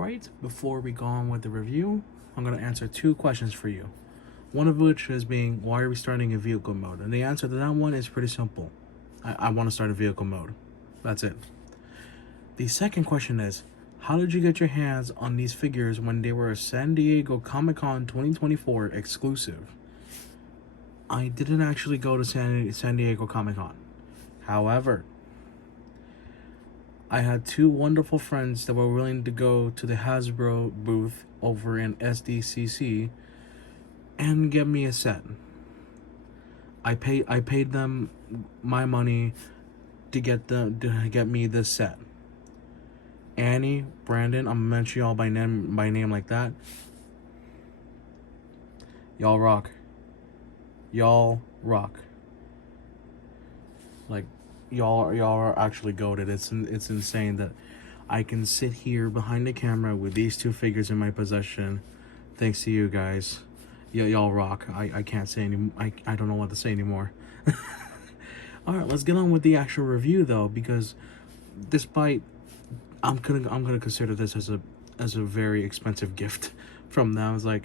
right before we go on with the review, I'm going to answer 2 questions for you. One of which is being, why are we starting a vehicle mode? And the answer to that one is pretty simple. I want to start a vehicle mode. That's it. The second question is, how did you get your hands on these figures when they were a San Diego Comic-Con 2024 exclusive? I didn't actually go to San Diego Comic-Con. However, I had 2 wonderful friends that were willing to go to the Hasbro booth over in SDCC and get me a set. I paid them my money to get me this set. Annie, Brandon, I'm gonna mention y'all by name like that. Y'all rock. Y'all rock. Like, y'all are actually goated. It's insane that I can sit here behind the camera with these 2 figures in my possession, thanks to you guys. Y'all rock. I can't say any. I don't know what to say anymore. All right, let's get on with the actual review though, because despite I'm gonna consider this as a very expensive gift from them. It's like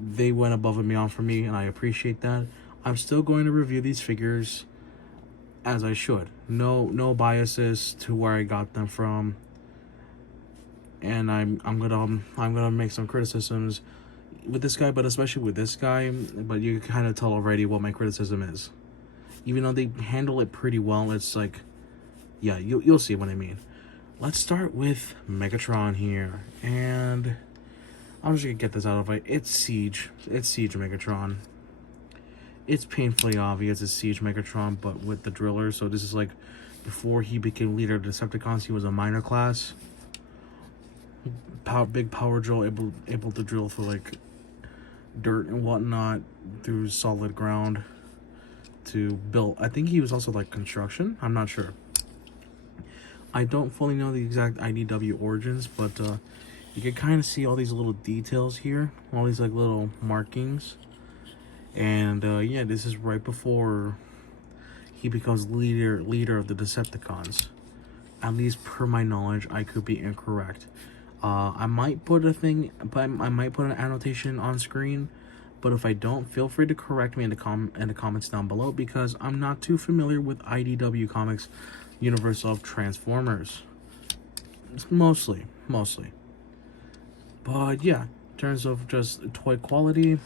they went above and beyond for me, and I appreciate that. I'm still going to review these figures as I should. No biases to where I got them from, and I'm gonna make some criticisms with this guy, but especially with this guy. But you can kind of tell already what my criticism is, even though they handle it pretty well. It's like, yeah, you'll see what I mean. Let's start with Megatron here, and I'm just gonna get this out of the way. It's Siege Megatron. It's painfully obvious it's Siege Megatron, but with the driller. So this is like before he became leader of the Decepticons. He was a minor class, big power drill, able to drill through like dirt and whatnot, through solid ground to build. I think he was also like construction. I'm not sure. I don't fully know the exact IDW origins, but you can kind of see all these little details here, all these like little markings. And yeah, this is right before he becomes leader of the Decepticons. At least per my knowledge, I could be incorrect. I might put I might put an annotation on screen, but if I don't, feel free to correct me in the comments down below, because I'm not too familiar with IDW Comics universe of Transformers. It's mostly. But yeah, in terms of just toy quality,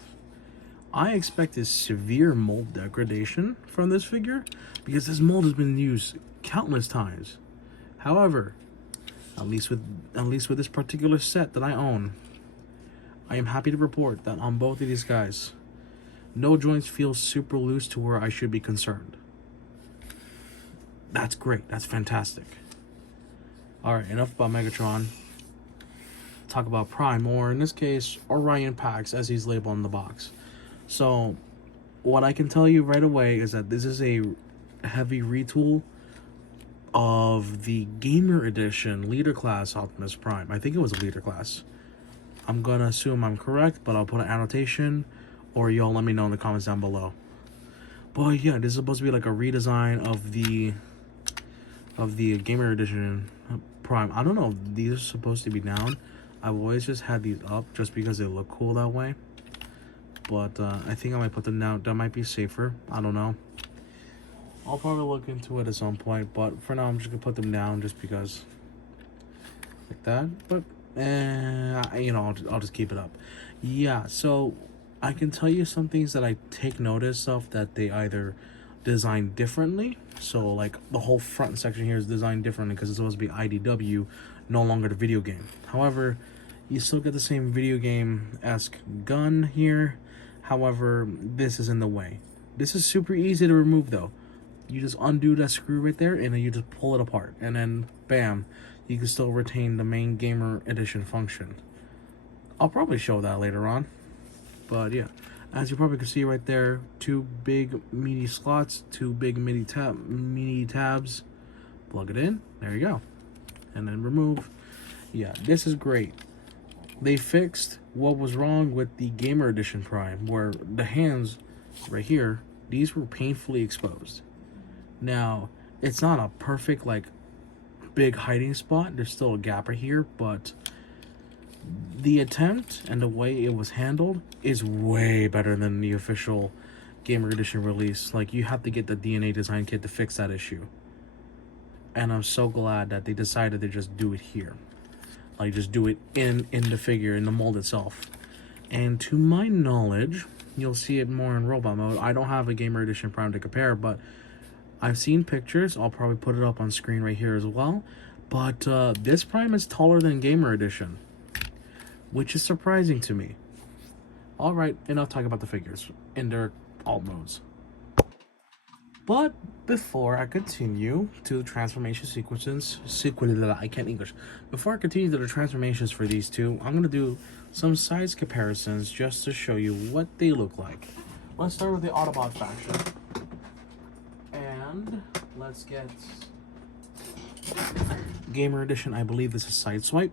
I expect a severe mold degradation from this figure, because this mold has been used countless times. However, at least with this particular set that I own, I am happy to report that on both of these guys, no joints feel super loose to where I should be concerned. That's great. That's fantastic. Alright, enough about Megatron. Talk about Prime, or in this case, Orion Pax, as he's labeled on the box. So, what I can tell you right away is that this is a heavy retool of the Gamer Edition Leader Class Optimus Prime. I think it was a Leader Class. I'm gonna assume I'm correct, but I'll put an annotation, or y'all let me know in the comments down below. But yeah, this is supposed to be like a redesign of the Gamer Edition Prime. I don't know if these are supposed to be down. I've always just had these up just because they look cool that way. But I think I might put them down. That might be safer. I don't know. I'll probably look into it at some point, but for now I'm just gonna put them down just because, like that. But you know, I'll just keep it up. Yeah. So I can tell you some things that I take notice of that they either designed differently. So like the whole front section here is designed differently because it's supposed to be IDW, no longer the video game. However, you still get the same video game-esque gun here. However, this is in the way. This is super easy to remove though. You just undo that screw right there, and then you just pull it apart, and then bam, you can still retain the main Gamer Edition function. I'll probably show that later on. But yeah, as you probably can see right there, 2 big meaty slots, 2 big mini tabs. Plug it in, there you go, and then remove. Yeah, this is great. They fixed what was wrong with the Gamer Edition Prime, where the hands right here, these were painfully exposed. Now, it's not a perfect like big hiding spot. There's still a gap right here, but The attempt and the way it was handled is way better than the official Gamer Edition release. Like, you have to get the DNA design kit to fix that issue. And I'm so glad that they decided to just do it here. Like, just do it in the figure, in the mold itself. And to my knowledge, you'll see it more in robot mode. I don't have a Gamer Edition Prime to compare, but I've seen pictures. I'll probably put it up on screen right here as well. But this Prime is taller than Gamer Edition, which is surprising to me. Alright, enough talking about the figures in their alt modes. But before I continue to the transformation sequences, I can't English. Before I continue to the transformations for these two, I'm going to do some size comparisons just to show you what they look like. Let's start with the Autobot faction. And let's get Gamer Edition. I believe this is Sideswipe.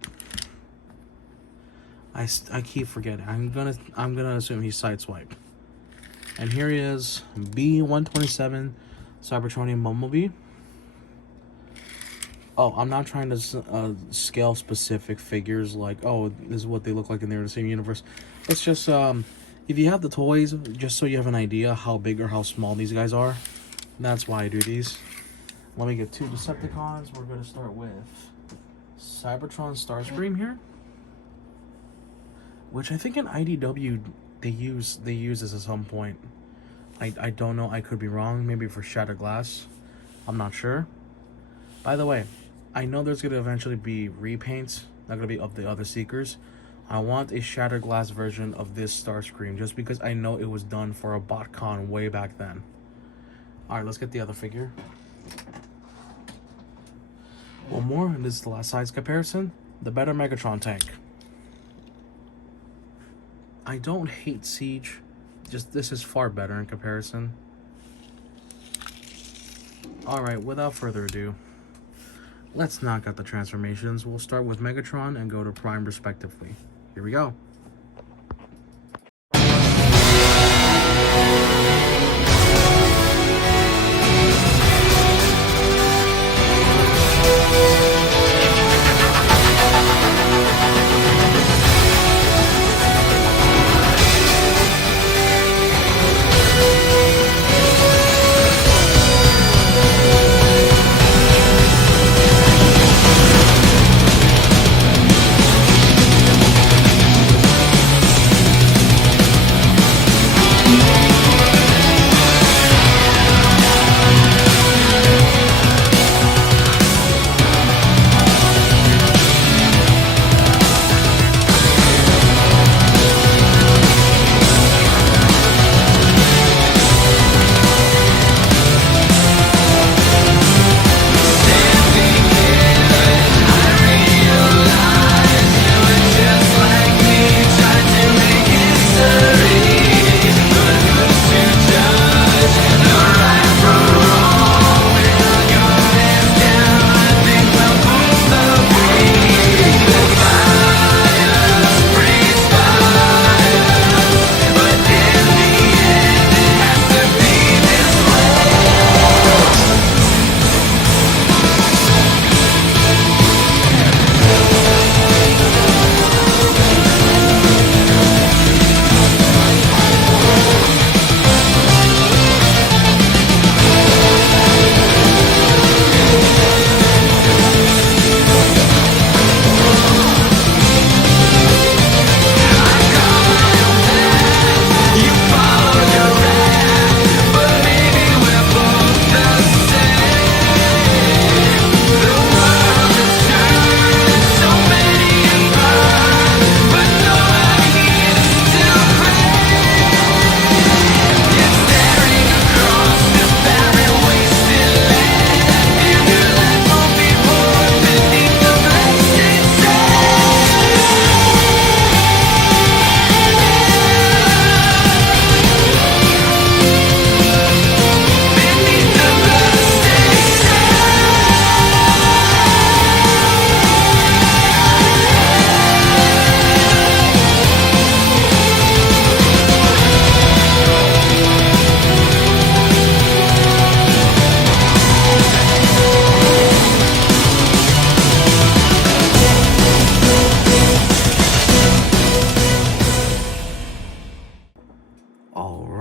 I keep forgetting. I'm gonna assume he's Sideswipe. And here he is, B127 Cybertronian Bumblebee. Oh, I'm not trying to scale specific figures like, oh, this is what they look like and they're in the same universe. It's just, if you have the toys, just so you have an idea how big or how small these guys are. That's why I do these. Let me get two Decepticons. We're going to start with Cybertron Starscream here, which I think in IDW they use this at some point. I don't know. I could be wrong. Maybe for Shattered Glass. I'm not sure. By the way, I know there's going to eventually be repaints. Not going to be of the other Seekers. I want a Shattered Glass version of this Starscream just because I know it was done for a BotCon way back then. Alright, let's get the other figure. One more, and this is the last size comparison. The better Megatron tank. I don't hate Siege, just this is far better in comparison. Alright, without further ado, let's knock out the transformations. We'll start with Megatron and go to Prime respectively. Here we go.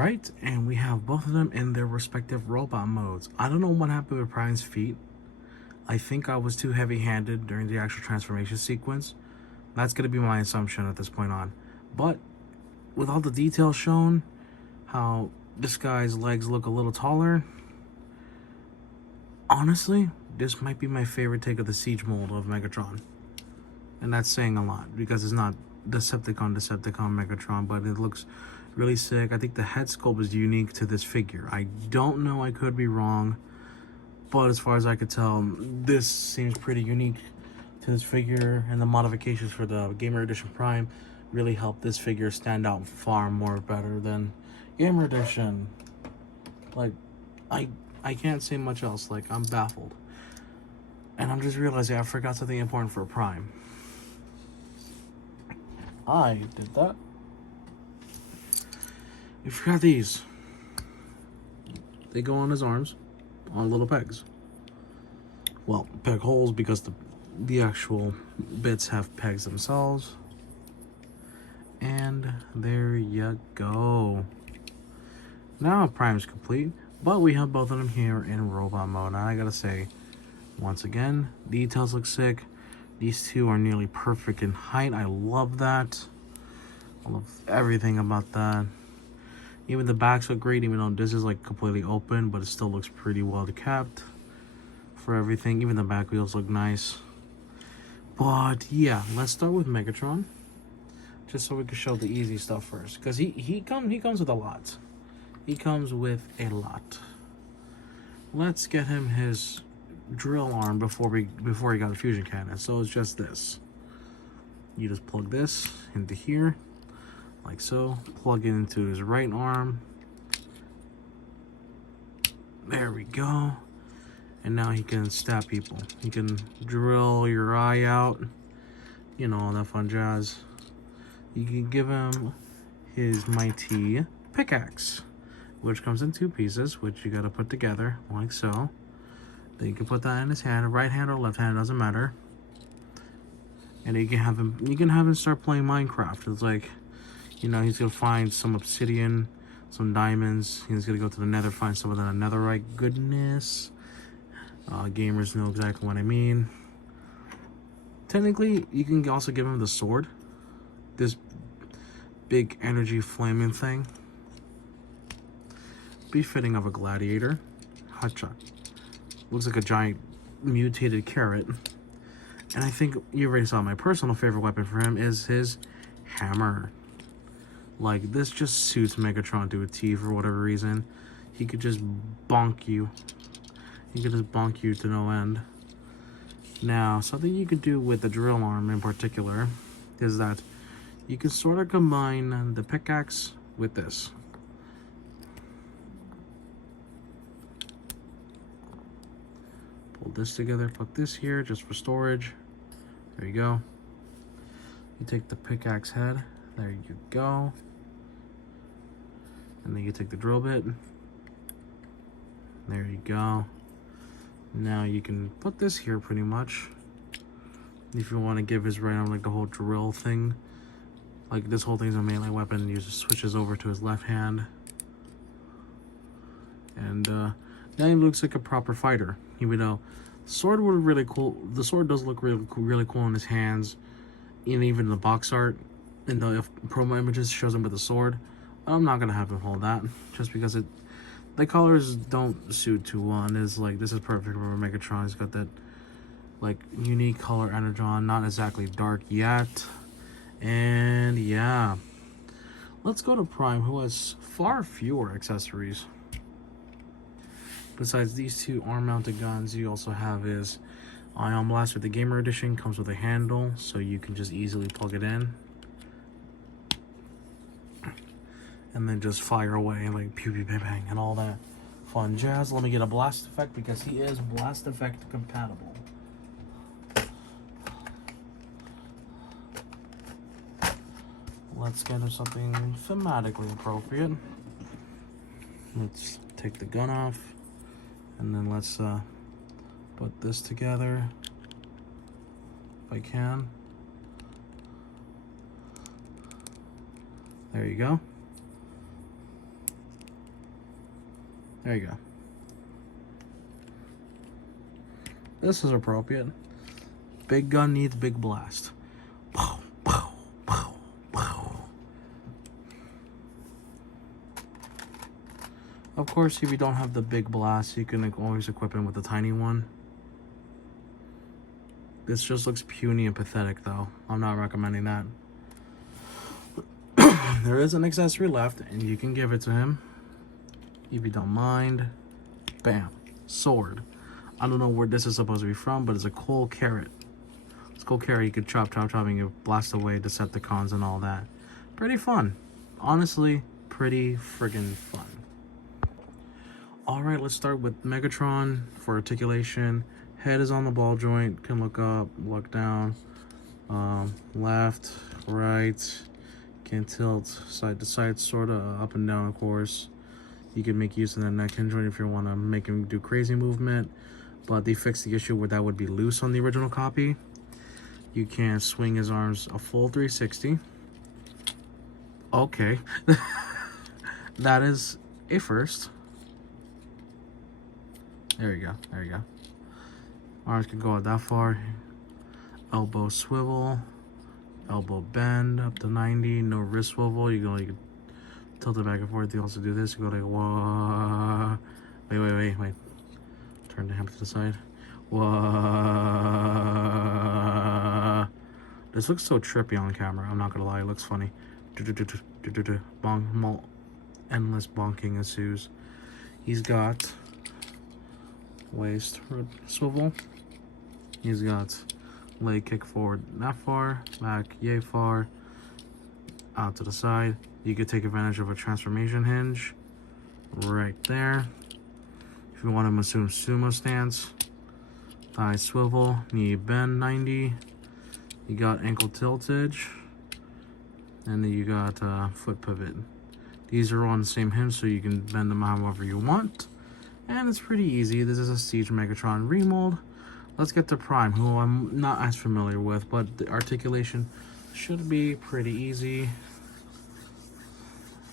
Alright, and we have both of them in their respective robot modes. I don't know what happened with Prime's feet. I think I was too heavy-handed during the actual transformation sequence. That's going to be my assumption at this point on. But with all the details shown, how this guy's legs look a little taller, honestly, this might be my favorite take of the Siege mold of Megatron. And that's saying a lot, because it's not Decepticon Megatron, but it looks really sick. I think the head sculpt is unique to this figure. I don't know, I could be wrong, but as far as I could tell, this seems pretty unique to this figure, and the modifications for the Gamer Edition Prime really help this figure stand out far more better than Gamer Edition. Like, I can't say much else. Like, I'm baffled. And I'm just realizing I forgot something important for Prime. I did that. You forgot these. They go on his arms, on little pegs. Well, peg holes, because the actual bits have pegs themselves. And there you go. Now Prime's complete, but we have both of them here in robot mode. And I gotta say, once again, details look sick. These two are nearly perfect in height. I love that. I love everything about that. Even the backs look great, even though this is like completely open, but it still looks pretty well kept for everything. Even the back wheels look nice. But yeah, let's start with Megatron, just so we can show the easy stuff first, because he comes with a lot. He comes with a lot. Let's get him his drill arm before he got a fusion cannon. So it's just this. You just plug this into here, like so. Plug it into his right arm. There we go. And now he can stab people. He can drill your eye out. You know, all that fun jazz. You can give him his mighty pickaxe, which comes in 2 pieces, which you gotta put together, like so. Then you can put that in his hand, right hand or left hand, doesn't matter. And you can have him start playing Minecraft. It's like, you know, he's gonna find some obsidian, some diamonds. He's gonna go to the nether, find some of that netherite goodness. Gamers know exactly what I mean. Technically, you can also give him the sword. This big energy flaming thing. Befitting of a gladiator. Hotshot. Looks like a giant mutated carrot. And I think you already saw my personal favorite weapon for him is his hammer. Like, this just suits Megatron to a T for whatever reason. He could just bonk you. He could just bonk you to no end. Now, something you could do with the drill arm in particular is that you can sort of combine the pickaxe with this. Pull this together, put this here just for storage. There you go. You take the pickaxe head. There you go. And then you take the drill bit. There you go. Now you can put this here pretty much. If you want to give his right arm like the whole drill thing. Like, this whole thing is a melee weapon, and he just switches over to his left hand. And now he looks like a proper fighter. Even though the sword would be really cool. The sword does look really cool in his hands. And even in the box art, in the promo images, shows him with a sword. I'm not gonna have him hold that, just because the colors don't suit too well. And it's like, this is perfect for Megatron. He's got that like unique color energon, not exactly dark yet. And yeah, let's go to Prime, who has far fewer accessories. Besides these 2 arm-mounted guns, you also have his Ion Blast with the Gamer Edition. Comes with a handle, so you can just easily plug it in. And then just fire away, like pew pew bang bang and all that fun jazz. Let me get a blast effect, because he is blast effect compatible. Let's get him something thematically appropriate. Let's take the gun off, and then let's put this together if I can. There you go. There you go. This is appropriate. Big gun needs big blast. Pow, pow, pow, pow. Of course, if you don't have the big blast, you can always equip him with the tiny one. This just looks puny and pathetic, though. I'm not recommending that. There is an accessory left, and you can give it to him if you don't mind. Bam. Sword. I don't know where this is supposed to be from, but it's a cool carrot. It's a cool carrot. You could chop, and you blast away Decepticons and all that. Pretty fun. Honestly, pretty friggin' fun. Alright, let's start with Megatron for articulation. Head is on the ball joint. Can look up, look down. Left, right. Can tilt side to side, sort of up and down, of course. You can make use of the neck hinge joint if you want to make him do crazy movement. But they fixed the issue where that would be loose on the original copy. You can swing his arms a full 360. Okay. That is a first. There you go. There you go. Arms can go out that far. Elbow swivel. Elbow bend up to 90. No wrist swivel. You can tilt it back and forth. You also do this. You go like, whoa. Wait. Turn the hammer to the side. Whoa. This looks so trippy on camera. I'm not gonna lie. It looks funny. Bonk, endless bonking ensues. He's got waist swivel. He's got leg kick forward that far, back yay far, out to the side. You could take advantage of a transformation hinge right there. If you want to assume sumo stance, thigh swivel, knee bend 90. You got ankle tiltage, and then you got foot pivot. These are on the same hinge, so you can bend them however you want. And it's pretty easy. This is a Siege Megatron remold. Let's get to Prime, who I'm not as familiar with, but the articulation should be pretty easy.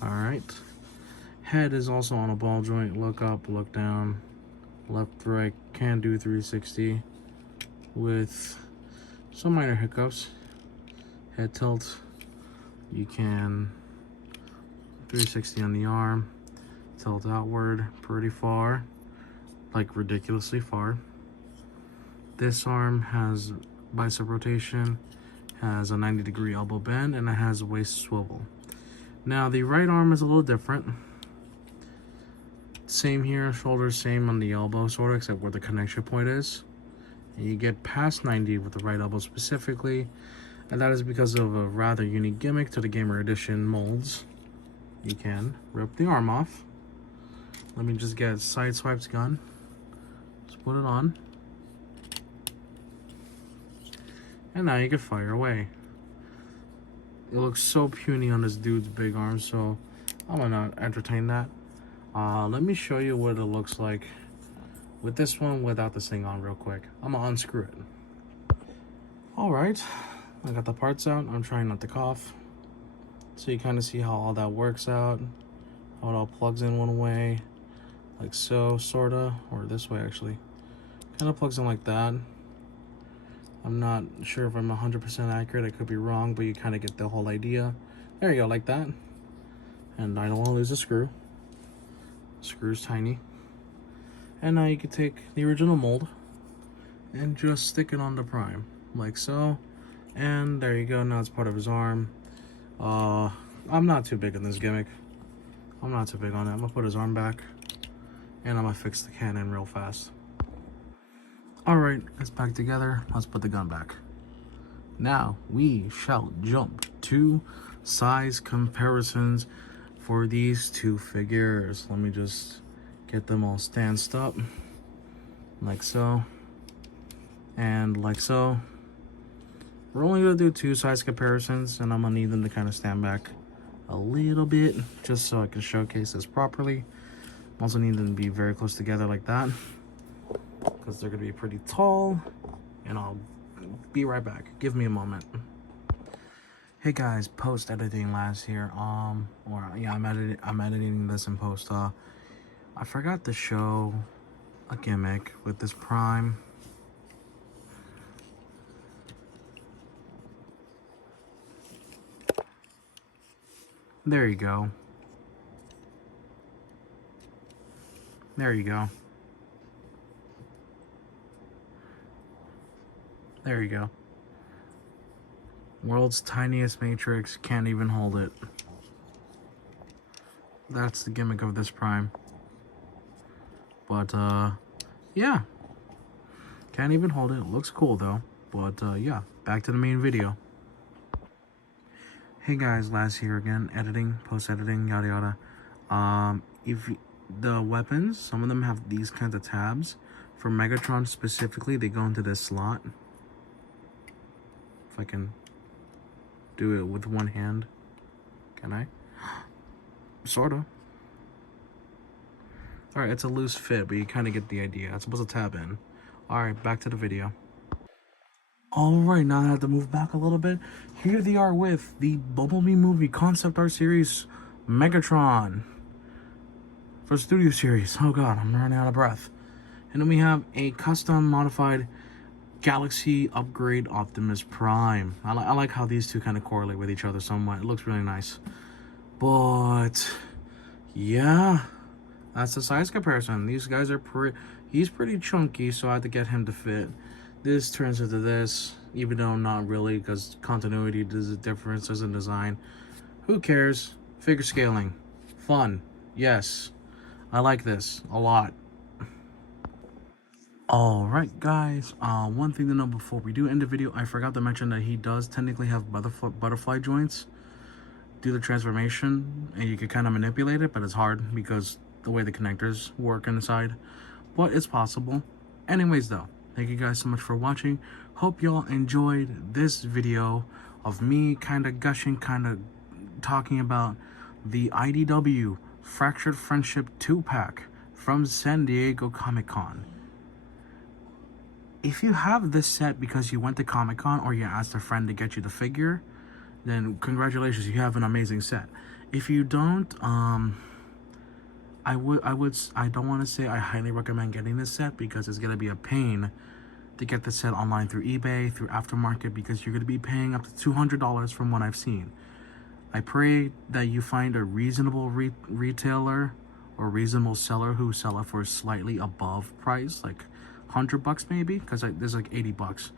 Alright. Head is also on a ball joint. Look up, look down, left, right. Can do 360 with some minor hiccups. Head tilt. You can 360 on the arm. Tilt outward pretty far, like ridiculously far. This arm has bicep rotation, has a 90-degree elbow bend, and it has a waist swivel. Now the right arm is a little different. Same here, shoulders same on the elbow, sort of, except where the connection point is. And you get past 90 with the right elbow specifically, and that is because of a rather unique gimmick to the Gamer Edition molds. You can rip the arm off. Let me just get Sideswipe's gun. Just put it on. And now you can fire away. It looks so puny on this dude's big arm, so I'm gonna not entertain that. Let me show you what it looks like with this one without this thing on real quick. I'm gonna unscrew it. Alright, I got the parts out. I'm trying not to cough. So you kind of see how all that works out. How it all plugs in one way. Like so, sorta, or this way actually. Kind of plugs in like that. I'm not sure if I'm 100% accurate. I could be wrong, but you kind of get the whole idea. There you go, like that. And I don't want to lose a screw. The screw's tiny. And now you can take the original mold and just stick it on the Prime, like so. And there you go. Now it's part of his arm. I'm not too big on this gimmick. I'm not too big on it. I'm gonna put his arm back. And I'm gonna fix the cannon real fast. Alright, it's back together. Let's put the gun back. Now we shall jump to size comparisons for these two figures. Let me just get them all stanced up. Like so. And like so. We're only gonna do two size comparisons, and I'm gonna need them to kind of stand back a little bit just so I can showcase this properly. Also need them to be very close together like that, because they're gonna be pretty tall. And I'll be right back. Give me a moment. Hey guys, post editing last here. I'm editing this in post. I I forgot to show a gimmick with this Prime. There you go. There you go. There you go. World's tiniest matrix, can't even hold it. That's the gimmick of this Prime. But, yeah. Can't even hold it. It looks cool, though. But, yeah. Back to the main video. Hey guys, Laz here again. Editing, post-editing, yada yada. The weapons, some of them have these kinds of tabs. For Megatron specifically, they go into this slot. If I can do it with one hand. Can I? Sorta. Alright, it's a loose fit, but you kind of get the idea. It's supposed to tab in. Alright, back to the video. Alright, now I have to move back a little bit. Here they are with the Bumblebee movie concept art series Megatron. For Studio Series. Oh god, I'm running out of breath. And then we have a custom modified Galaxy Upgrade Optimus Prime. I like how these two kind of correlate with each other somewhat. It looks really nice. But, yeah. That's the size comparison. These guys are he's pretty chunky, so I had to get him to fit. This turns into this, even though not really, because continuity does a difference as in design. Who cares? Figure scaling. Fun. Yes. I like this a lot. Alright guys, one thing to know before we do end the video, I forgot to mention that he does technically have butterfly joints. Do the transformation, and you can kind of manipulate it, but it's hard because the way the connectors work inside. But it's possible. Anyways though, thank you guys so much for watching. Hope y'all enjoyed this video of me kind of gushing, kind of talking about the IDW Fractured Friendship 2-pack from San Diego Comic-Con. If you have this set because you went to Comic-Con or you asked a friend to get you the figure, then congratulations, you have an amazing set. If you don't, I don't want to say I highly recommend getting this set because it's going to be a pain to get the set online through eBay, through aftermarket, because you're going to be paying up to $200 from what I've seen. I pray that you find a reasonable retailer or reasonable seller who sell it for slightly above price, like $100 maybe, because there's like $80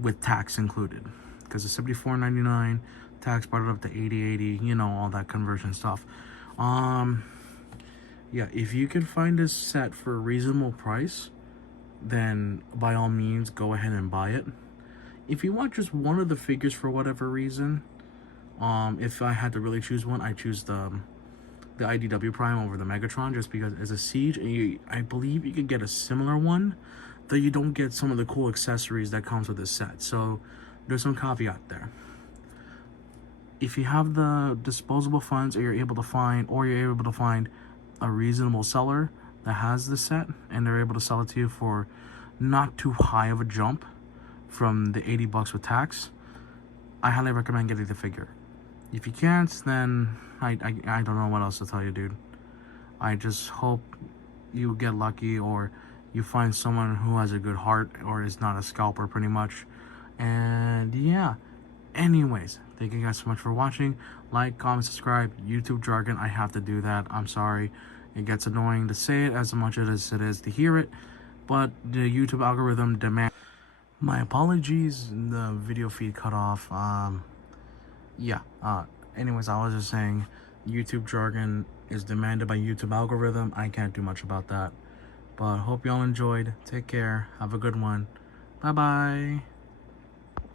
with tax included, because it's $74.99, tax brought it up to $80.80, you know, all that conversion stuff. Yeah, if you can find this set for a reasonable price, then by all means go ahead and buy it. If you want just one of the figures for whatever reason, if I had to really choose one, I choose the IDW Prime over the Megatron, just because it's a siege, and I believe you could get a similar one, though you don't get some of the cool accessories that comes with this set. So there's some caveat there. If you have the disposable funds, or you're able to find a reasonable seller that has the set, and they're able to sell it to you for not too high of a jump from the $80 with tax, I highly recommend getting the figure. If you can't, then I don't know what else to tell you, dude. I just hope you get lucky, or you find someone who has a good heart, or is not a scalper pretty much. And yeah, anyways, thank you guys so much for watching. Like, comment, subscribe. YouTube jargon, I have to do that. I'm sorry. It gets annoying to say it as much as it is to hear it, but the YouTube algorithm demands. My apologies, the video feed cut off. Yeah, anyways, I was just saying, YouTube jargon is demanded by YouTube algorithm. I can't do much about that. But hope y'all enjoyed. Take care. Have a good one. Bye-bye.